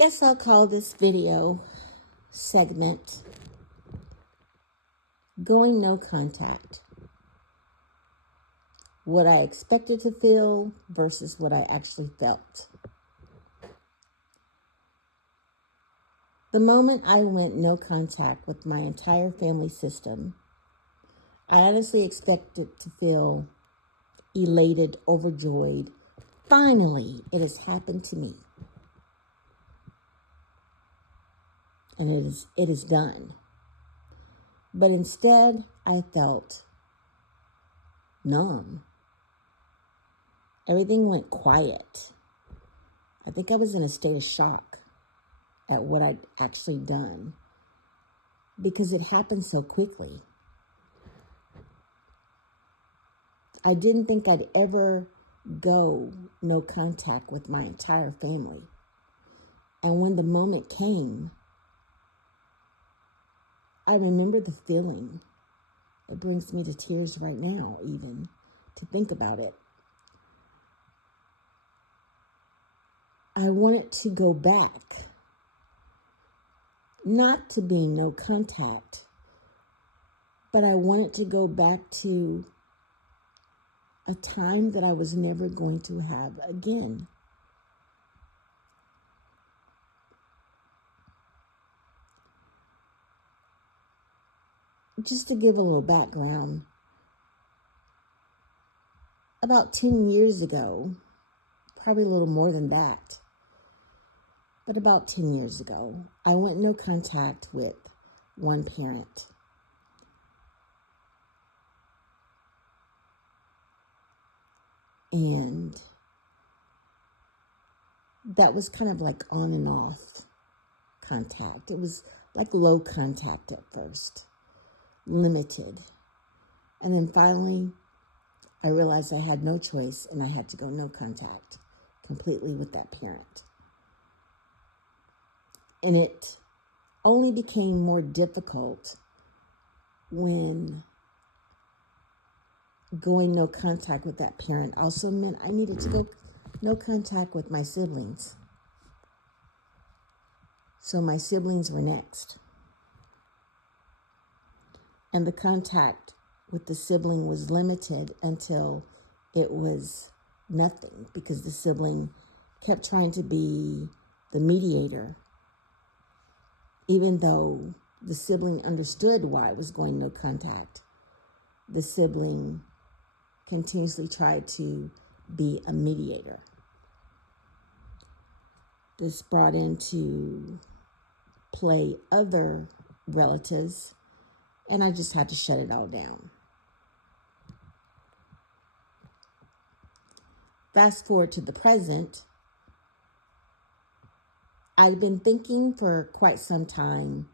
Guess I'll call this video segment Going No Contact. What I expected to feel versus what I actually felt. The moment I went no contact with my entire family system, I honestly expected to feel elated, overjoyed. Finally, it has happened to me. And it is done. But instead, I felt numb. Everything went quiet. I think I was in a state of shock at what I'd actually done because it happened so quickly. I didn't think I'd ever go no contact with my entire family. And when the moment came, I remember the feeling. It brings me to tears right now, even to think about it. I wanted to go back, not to being no contact, but I wanted to go back to a time that I was never going to have again. Just to give a little background, about 10 years ago, probably a little more than that, but about 10 years ago, I went no contact with one parent. And that was kind of like on and off contact. It was like low contact at first, limited. And then finally, I realized I had no choice and I had to go no contact completely with that parent. And it only became more difficult when going no contact with that parent also meant I needed to go no contact with my siblings. So my siblings were next. And the contact with the sibling was limited until it was nothing because the sibling kept trying to be the mediator. Even though the sibling understood why I was going no contact, the sibling continuously tried to be a mediator. This brought into play other relatives, and I just had to shut it all down. Fast forward to the present, I'd been thinking for quite some time,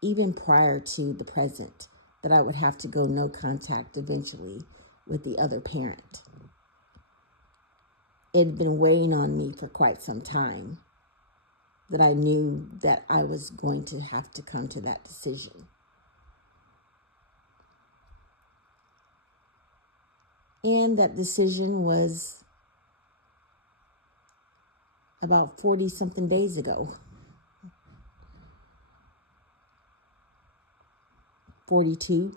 even prior to the present, that I would have to go no contact eventually with the other parent. It had been weighing on me for quite some time that I knew that I was going to have to come to that decision. And that decision was about 40 something days ago. 42.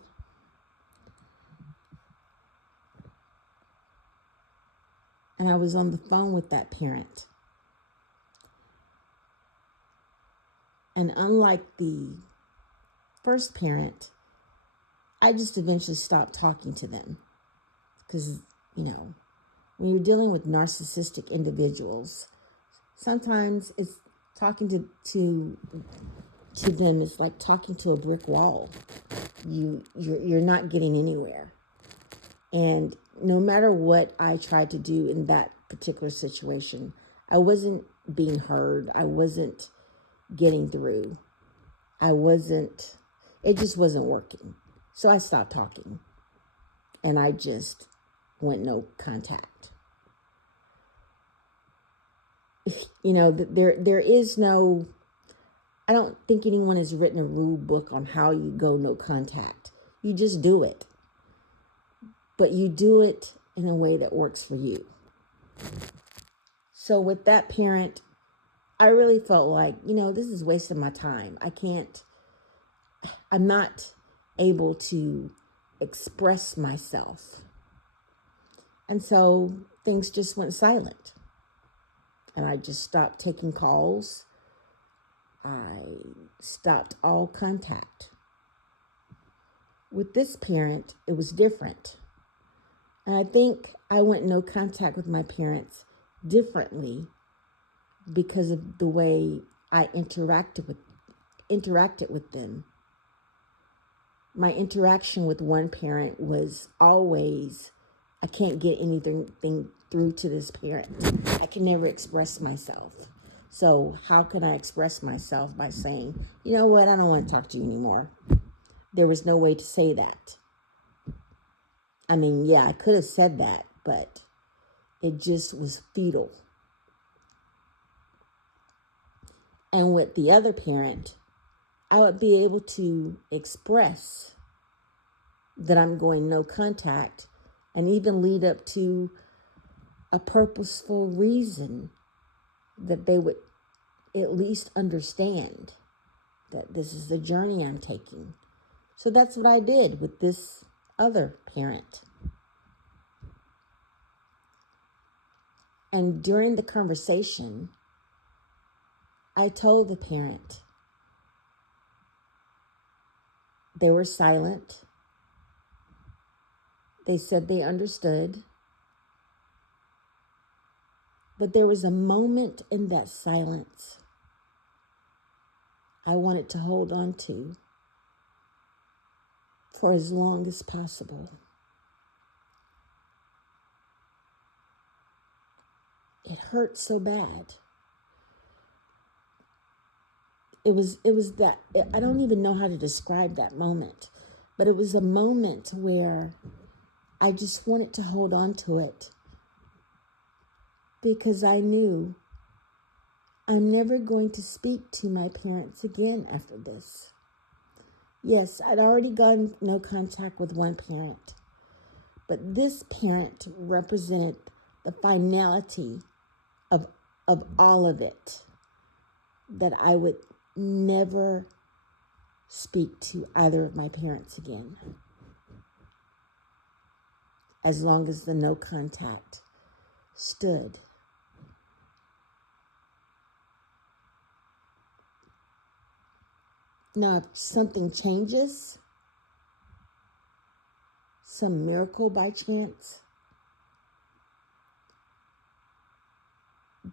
And I was on the phone with that parent. And unlike the first parent, I just eventually stopped talking to them. Because, when you're dealing with narcissistic individuals, sometimes it's talking to them is like talking to a brick wall. You're not getting anywhere. And no matter what I tried to do in that particular situation, I wasn't being heard. I wasn't getting through. It just wasn't working. So I stopped talking and I just went no contact. There is no, I don't think anyone has written a rule book on how you go no contact. You just do it. But you do it in a way that works for you. So with that parent, I really felt like, this is wasting my time. I'm not able to express myself. And so things just went silent. And I just stopped taking calls. I stopped all contact. With this parent, it was different. And I think I went no contact with my parents differently because of the way I interacted with them. My interaction with one parent was always, I can't get anything through to this parent. I can never express myself. So how can I express myself by saying, you know what, I don't want to talk to you anymore? There was no way to say that. I mean, yeah, I could have said that, but it just was futile. And with the other parent, I would be able to express that I'm going no contact and even lead up to a purposeful reason that they would at least understand that this is the journey I'm taking. So that's what I did with this other parent. And during the conversation, I told the parent, they were silent. They said they understood. But there was a moment in that silence I wanted to hold on to for as long as possible. It hurt so bad. It was that, I don't even know how to describe that moment, but it was a moment where I just wanted to hold on to it because I knew I'm never going to speak to my parents again after this. Yes, I'd already gotten no contact with one parent, but this parent represented the finality of all of it, that I would never speak to either of my parents again, as long as the no contact stood. Now, if something changes, some miracle by chance,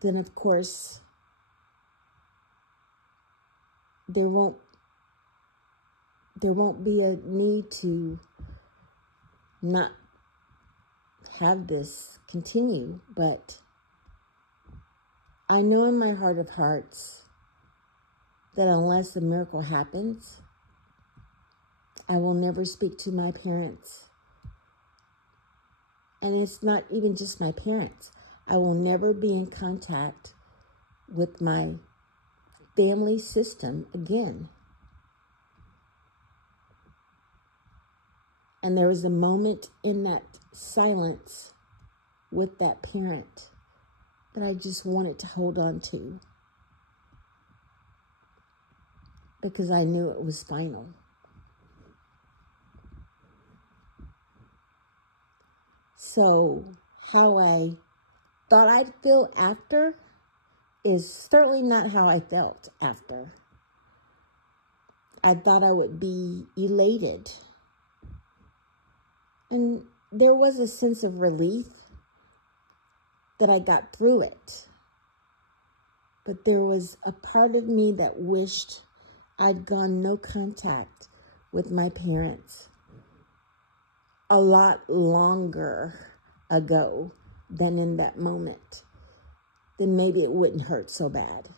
then of course there won't be a need to not have this continue. But I know in my heart of hearts that unless a miracle happens, I will never speak to my parents. And it's not even just my parents. I will never be in contact with my family system again. And there was a moment in that silence with that parent that I just wanted to hold on to, because I knew it was final. So how I thought I'd feel after is certainly not how I felt after. I thought I would be elated. And there was a sense of relief that I got through it. But there was a part of me that wished I'd gone no contact with my parents a lot longer ago than in that moment. Then maybe it wouldn't hurt so bad.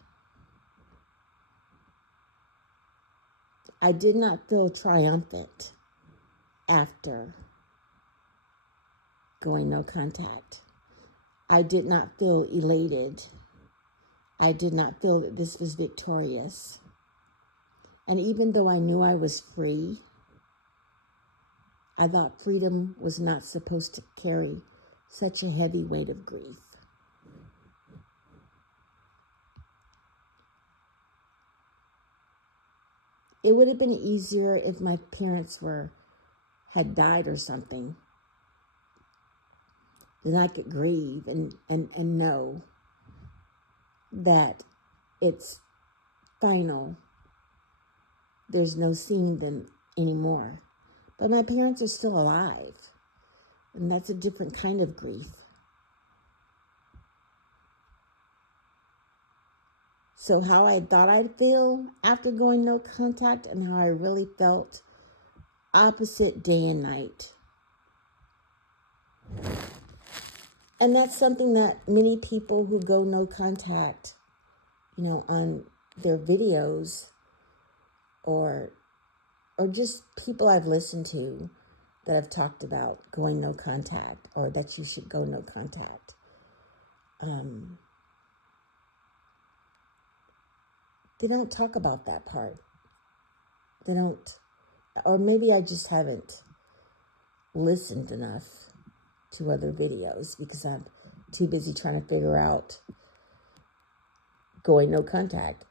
I did not feel triumphant after going no contact. I did not feel elated. I did not feel that this was victorious. And even though I knew I was free, I thought freedom was not supposed to carry such a heavy weight of grief. It would have been easier if my parents had died or something. Then I could grieve and know that it's final. There's no seeing them anymore. But my parents are still alive. And that's a different kind of grief. So how I thought I'd feel after going no contact and how I really felt, opposite day and night. And that's something that many people who go no contact, on their videos or just people I've listened to that have talked about going no contact or that you should go no contact. They don't talk about that part. They don't, or maybe I just haven't listened enough to other videos because I'm too busy trying to figure out going no contact.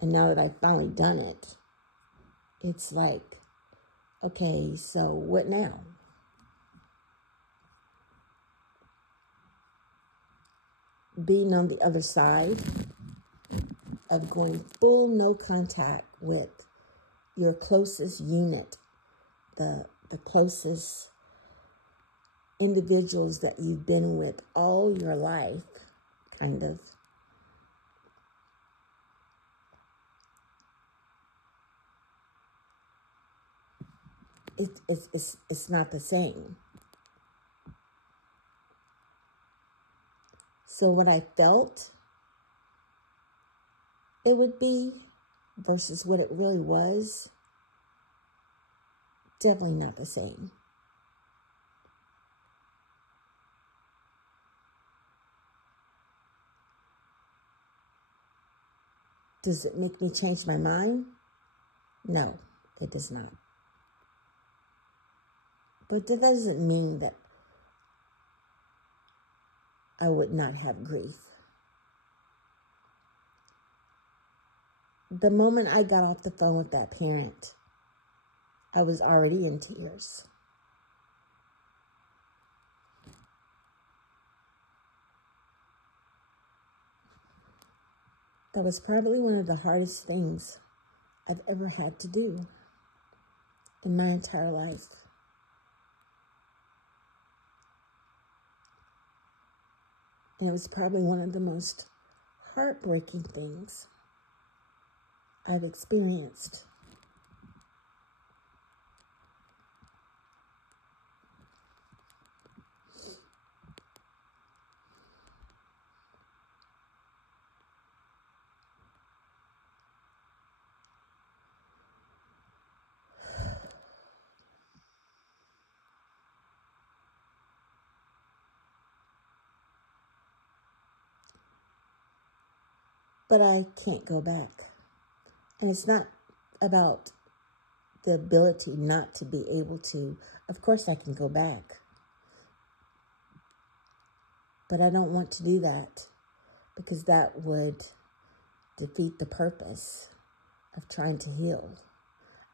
And now that I've finally done it, it's like, okay, so what now? Being on the other side of going full no contact with your closest unit, the closest individuals that you've been with all your life, kind of. It's not the same. So what I felt it would be versus what it really was, definitely not the same. Does it make me change my mind? No, it does not. But that doesn't mean that I would not have grief. The moment I got off the phone with that parent, I was already in tears. That was probably one of the hardest things I've ever had to do in my entire life. And it was probably one of the most heartbreaking things I've experienced. But I can't go back. And it's not about the ability not to be able to. Of course I can go back. But I don't want to do that because that would defeat the purpose of trying to heal.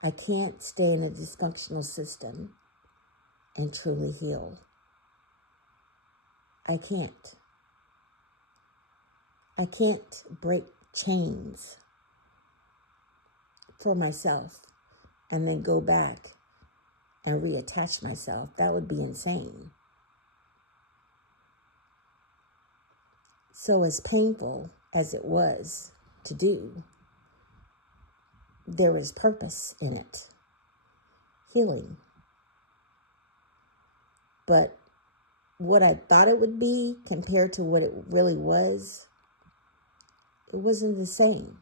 I can't stay in a dysfunctional system and truly heal. I can't. I can't break chains for myself and then go back and reattach myself. That would be insane. So as painful as it was to do, there is purpose in it. Healing. But what I thought it would be compared to what it really was, it wasn't the same.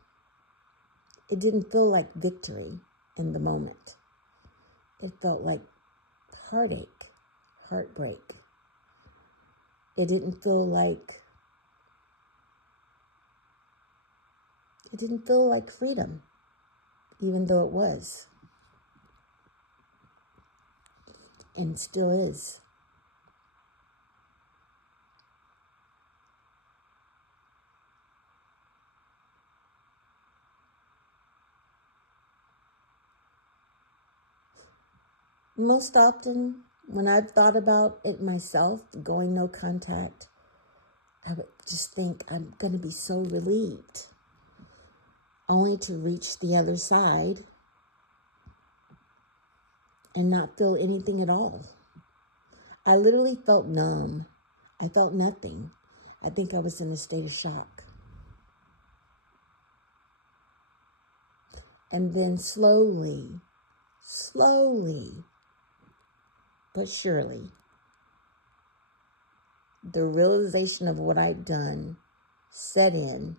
It didn't feel like victory in the moment. It felt like heartache, heartbreak. It didn't feel like freedom, even though it was. And still is. Most often, when I've thought about it myself, going no contact, I would just think I'm going to be so relieved, only to reach the other side and not feel anything at all. I literally felt numb. I felt nothing. I think I was in a state of shock. And then slowly, but surely, the realization of what I'd done set in.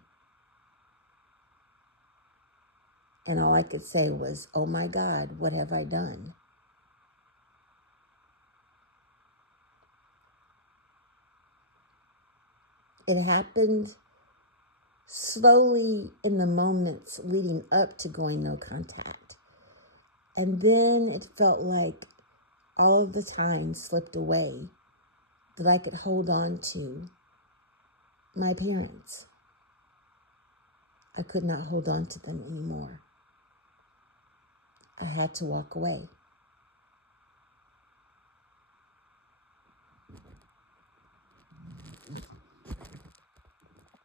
And all I could say was, oh my God, what have I done? It happened slowly in the moments leading up to going no contact. And then it felt like all of the time slipped away that I could hold on to my parents. I could not hold on to them anymore. I had to walk away.